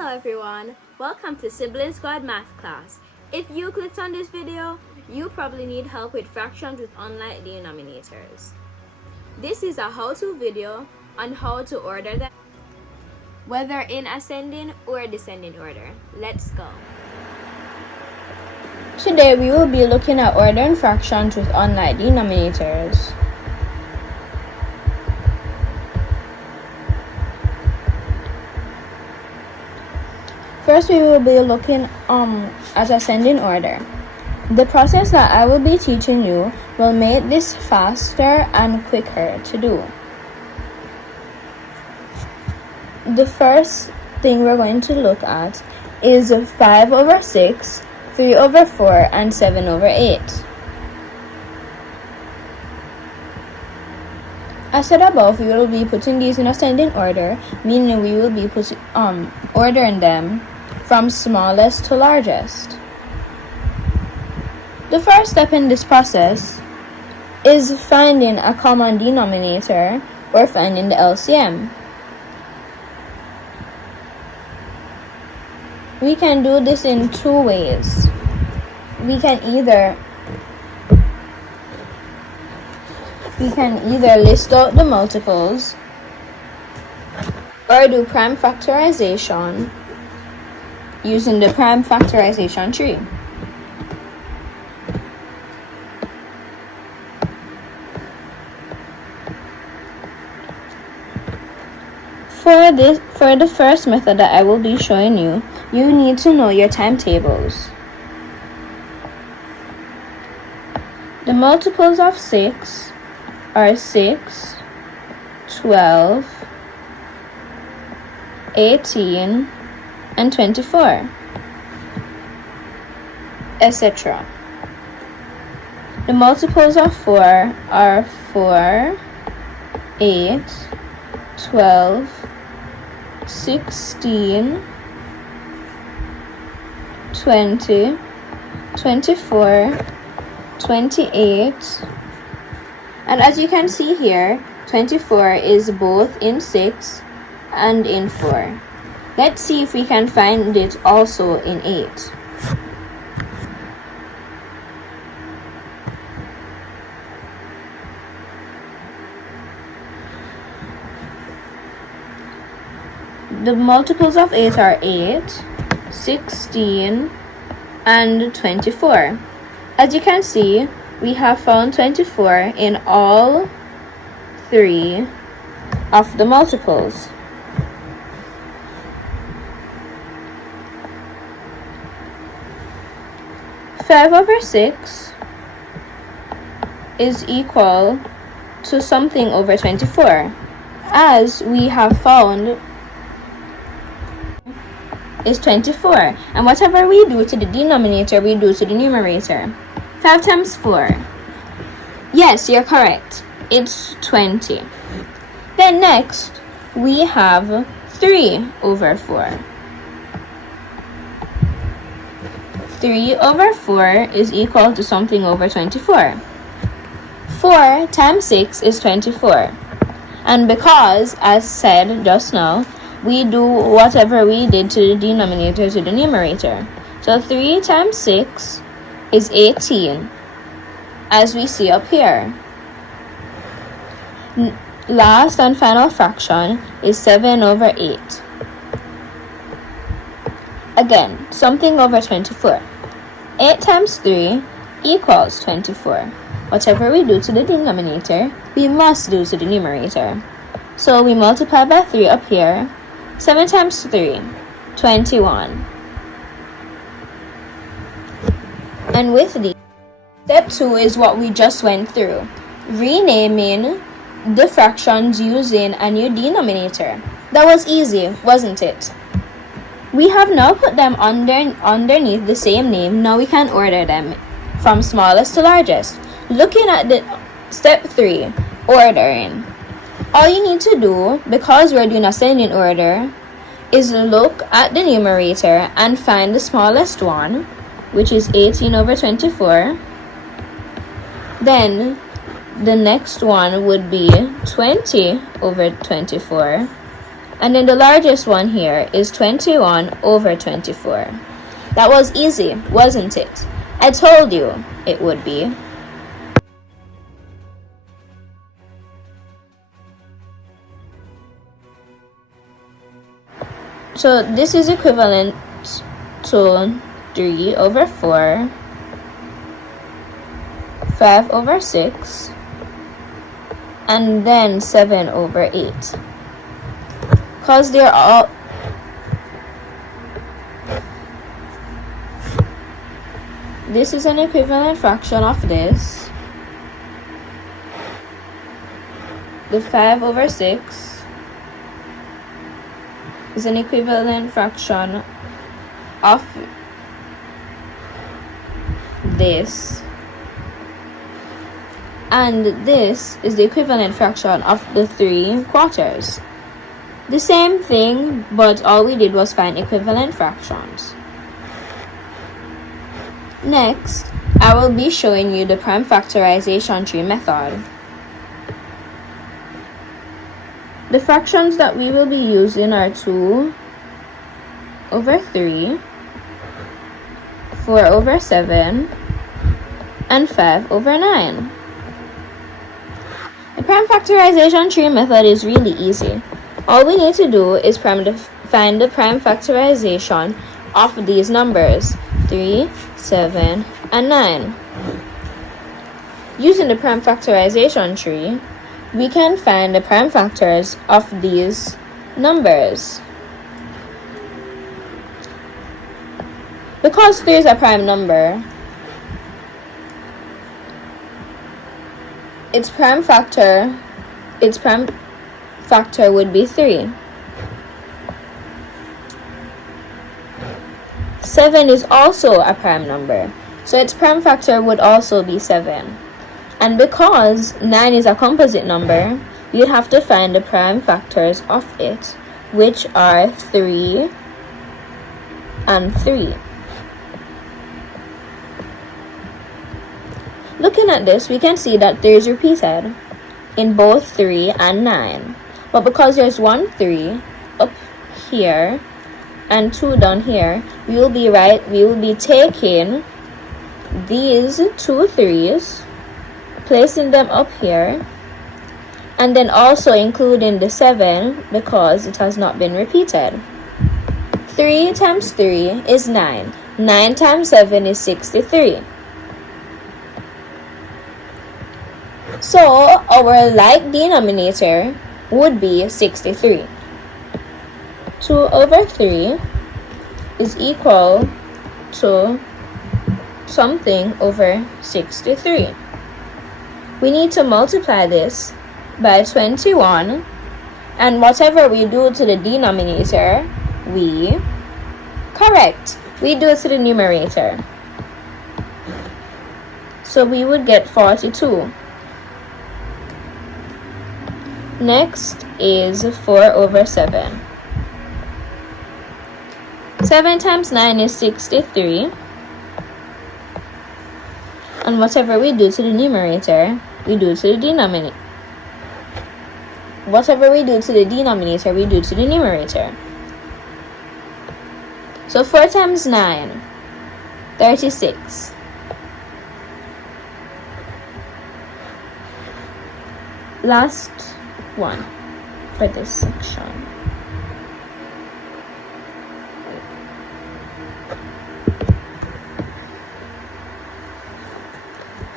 Hello everyone, welcome to SiblingSquad math class. If you clicked on this video, you probably need help with fractions with unlike denominators. This is a how-to video on how to order them, whether in ascending or descending order. Let's go. Today we will be looking at ordering fractions with unlike denominators. First, we will be looking at ascending order. The process that I will be teaching you will make this faster and quicker to do. The first thing we're going to look at is 5 over 6, 3 over 4, and 7 over 8. As said above, we will be putting these in ascending order, meaning we will be ordering them from smallest to largest. The first step in this process is finding a common denominator or finding the LCM. We can do this in two ways. We can either list out the multiples or do prime factorization using the prime factorization tree. For the first method that I will be showing you, you need to know your timetables. The multiples of 6 are 6, 12, 18, and 24, etc. The multiples of 4 are 4, 8, 12, 16, 20, 24, 28, and as you can see here, 24 is both in 6 and in 4. Let's see if we can find it also in 8. The multiples of 8 are 8, 16, and 24. As you can see, we have found 24 in all three of the multiples. Five over 6 is equal to something over 24, as we have found is 24, and whatever we do to the denominator, we do to the numerator. 5 times 4. Yes, you're correct. It's 20. Then next, we have 3 over 4. 3 over 4 is equal to something over 24. 4 times 6 is 24. And because, as said just now, we do whatever we did to the denominator to the numerator. So 3 times 6 is 18, as we see up here. Last and final fraction is 7 over 8. Again, something over 24. 8 times 3 equals 24. Whatever we do to the denominator, we must do to the numerator. So we multiply by 3 up here. 7 times 3, 21. And with these, step 2 is what we just went through, renaming the fractions using a new denominator. That was easy, wasn't it? We have now put them underneath the same name. Now we can order them from smallest to largest. Looking at the step 3, ordering. All you need to do, because we're doing ascending order, is look at the numerator and find the smallest one, which is 18 over 24. Then the next one would be 20 over 24. And then the largest one here is 21 over 24. That was easy, wasn't it? I told you it would be. So this is equivalent to 3 over 4, 5 over 6, and then 7 over 8. Because they're all... This is an equivalent fraction of this. The 5 over 6 is an equivalent fraction of this. And this is the equivalent fraction of the 3 quarters. The same thing, but all we did was find equivalent fractions. Next, I will be showing you the prime factorization tree method. The fractions that we will be using are 2 over 3, 4 over 7, and 5 over 9. The prime factorization tree method is really easy. All we need to do is find the prime factorization of these numbers, 3, 7, and 9. Using the prime factorization tree, we can find the prime factors of these numbers. Because 3 is a prime number, its prime factor would be 3. 7 is also a prime number, so its prime factor would also be 7. And because 9 is a composite number, we have to find the prime factors of it, which are 3 and 3. Looking at this, we can see that 3 is repeated in both 3 and 9. But because there's 1 3 up here and 2 down here, we will be taking these 2 3s, placing them up here, and then also including the 7 because it has not been repeated. 3 times 3 is 9. 9 times 7 is 63. So our like denominator would be 63. 2 over 3 is equal to something over 63. We need to multiply this by 21, and whatever we do to the denominator, we do it to the numerator. So we would get 42. Next is 4 over 7. 7 times 9 is 63. And whatever we do to the numerator, we do to the denominator. Whatever we do to the denominator, we do to the numerator. So 4 times 9, 36. Last one for this section.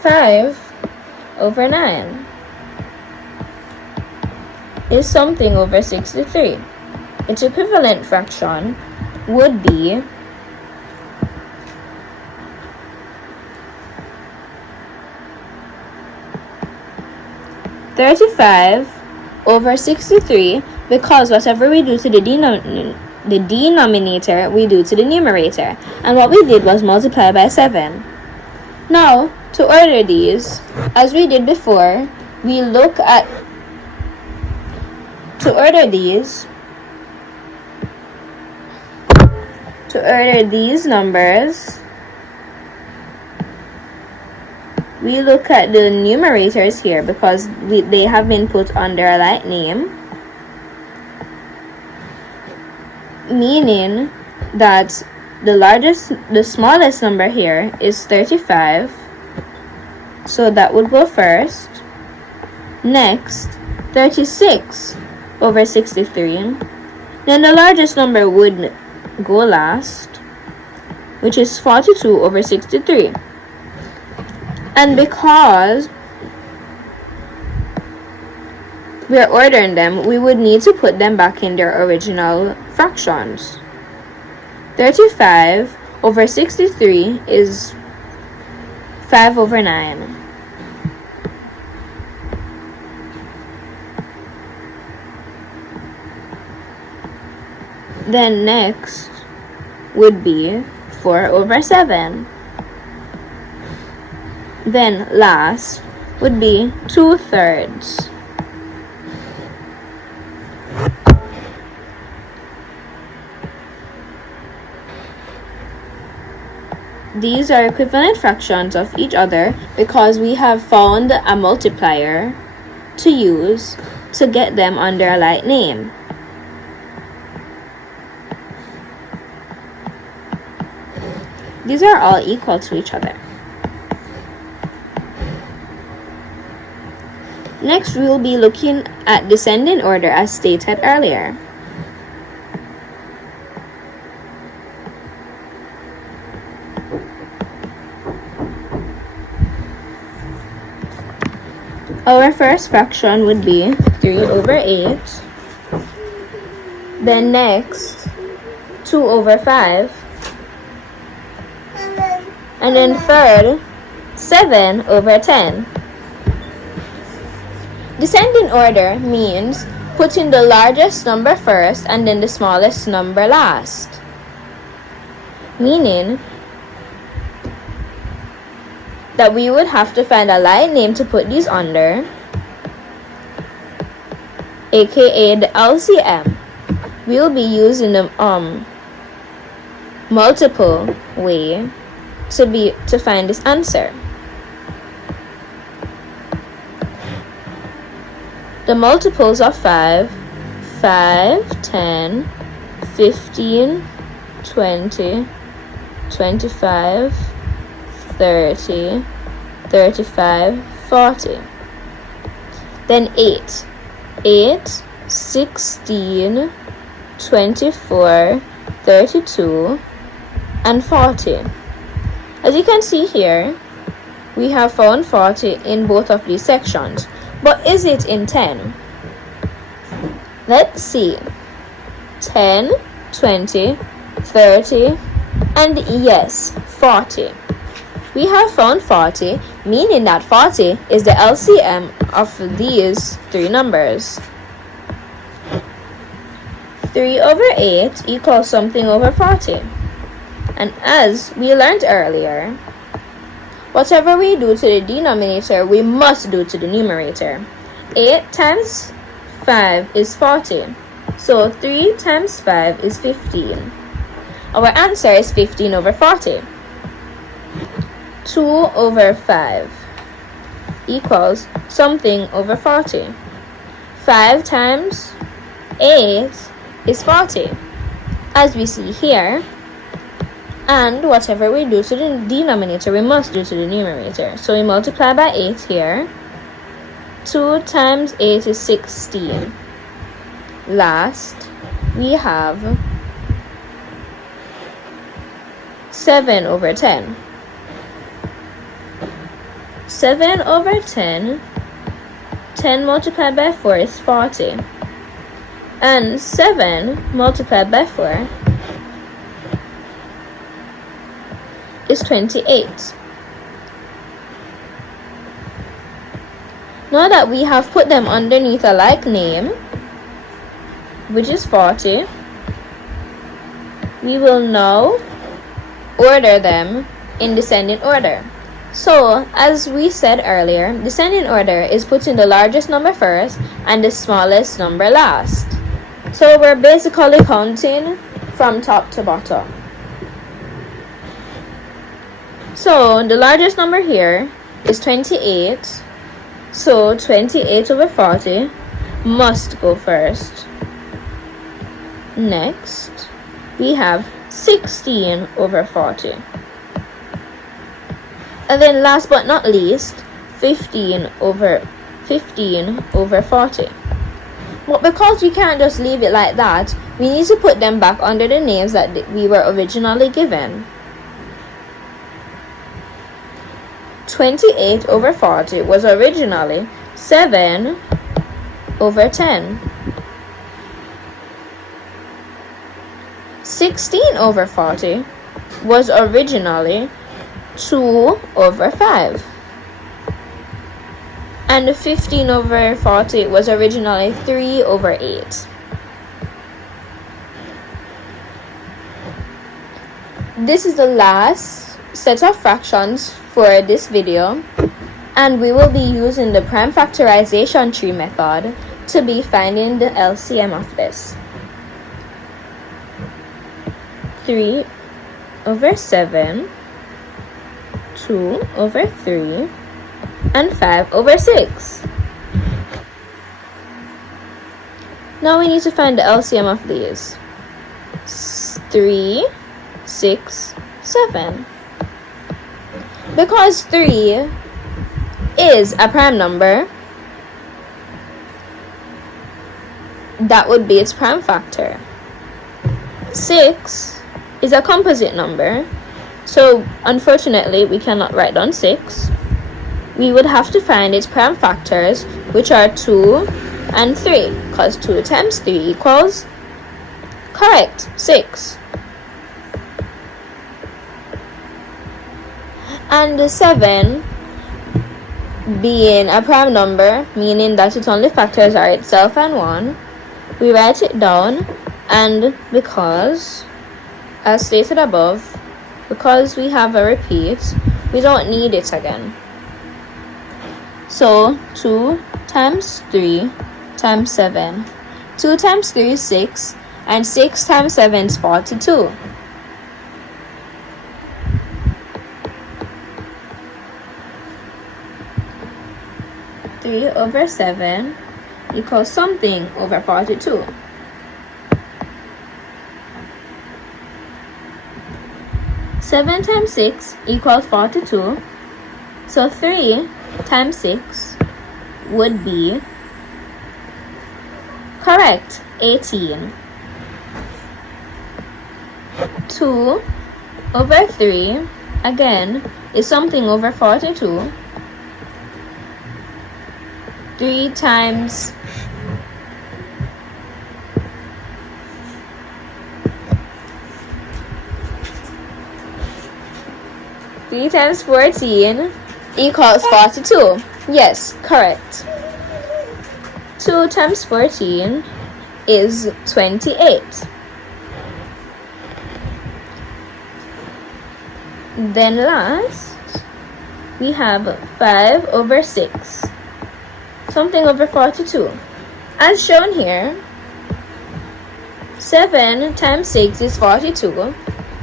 Five over 9 is something over 63. Its equivalent fraction would be 35 over 63, because whatever we do to the denominator, we do to the numerator. And what we did was multiply by 7. Now, to order these, as we did before, we look at, to order these numbers, we look at the numerators here because they have been put under a like name. meaning that the smallest number here is 35. So that would go first. Next, 36 over 63. Then the largest number would go last, which is 42 over 63. And because we are ordering them, we would need to put them back in their original fractions. 35 over 63 is 5 over 9. Then next would be 4 over 7. Then last would be 2/3. These are equivalent fractions of each other because we have found a multiplier to use to get them under a like name. These are all equal to each other. Next, we will be looking at descending order as stated earlier. Our first fraction would be 3 over 8. Then next, 2 over 5. And then third, 7 over 10. Descending order means putting the largest number first and then the smallest number last. Meaning that we would have to find a line name to put these under, aka the LCM. We will be using the multiple way to find this answer. The multiples of 5, 10, 15, 20, 25, 30, 35, 40. Then 8, 16, 24, 32, and 40. As you can see here, we have found 40 in both of these sections. But is it in 10? Let's see. 10, 20, 30, and yes, 40. We have found 40, meaning that 40 is the LCM of these three numbers. 3 over 8 equals something over 40. And as we learned earlier, whatever we do to the denominator, we must do to the numerator. 8 times 5 is 40. So 3 times 5 is 15. Our answer is 15 over 40. 2 over 5 equals something over 40. 5 times 8 is 40, as we see here. And whatever we do to the denominator, we must do to the numerator. So we multiply by 8 here. 2 times 8 is 16. Last, we have 7 over 10. 7 over 10, 10 multiplied by 4 is 40. And 7 multiplied by 4 is 28. Now that we have put them underneath a like name, which is 40, we will now order them in descending order. So, as we said earlier, descending order is putting the largest number first and the smallest number last. So we're basically counting from top to bottom. So the largest number here is 28. So 28 over 40 must go first. Next, we have 16 over 40. And then last but not least, 15 over 40. But because we can't just leave it like that, we need to put them back under the names that we were originally given. 28 over 40 was originally 7 over 10. 16 over 40 was originally 2 over 5. And 15 over 40 was originally 3 over 8. This is the last set of fractions for this video, and we will be using the prime factorization tree method to be finding the LCM of this. 3 over 7, 2 over 3, and 5 over 6. Now we need to find the LCM of these. 3, 6, 7. Because 3 is a prime number, that would be its prime factor. 6 is a composite number, so unfortunately we cannot write down 6. We would have to find its prime factors, which are 2 and 3, because 2 times 3 equals, correct, 6. And the 7 being a prime number, meaning that its only factors are itself and 1, we write it down, and because, as stated above, because we have a repeat, we don't need it again. So 2 times 3 times 7. 2 times 3 is 6, and 6 times 7 is 42. Over 7 equals something over 42. Seven times 6 equals 42. So 3 times 6 would be, correct, 18. 2 over 3 again is something over 42. 3 times 14 equals 42. Yes, correct. 2 times 14 is 28. Then last, we have 5 over 6. Something over 42. As shown here, 7 times 6 is 42.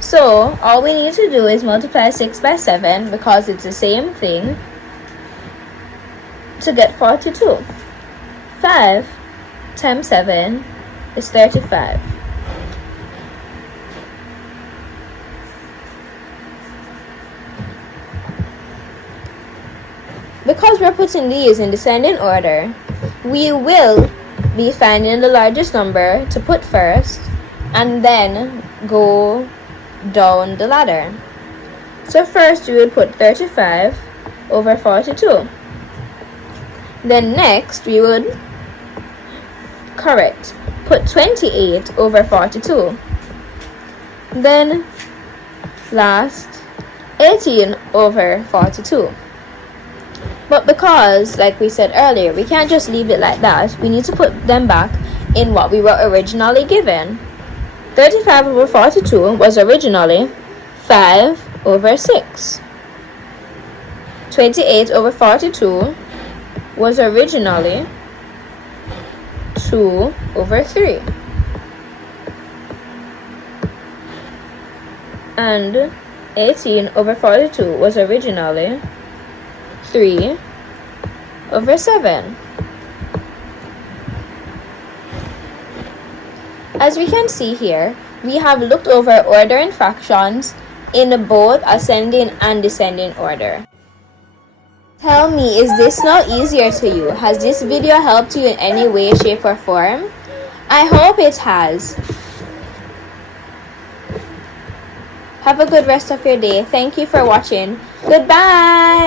So all we need to do is multiply 6 by 7 because it's the same thing to get 42. 5 times 7 is 35. Because we're putting these in descending order, we will be finding the largest number to put first and then go down the ladder. So first we would put 35 over 42. Then next we would, correct, put 28 over 42. Then last, 18 over 42. But because, like we said earlier, we can't just leave it like that, we need to put them back in what we were originally given. 35 over 42 was originally 5 over 6. 28 over 42 was originally 2 over 3. And 18 over 42 was originally 3 over 7. As we can see here, We have looked over ordering fractions in both ascending and descending order. Tell me, is this now easier to you? Has this video helped you in any way, shape, or form? I hope it has. Have a good rest of your day. Thank you for watching. Goodbye!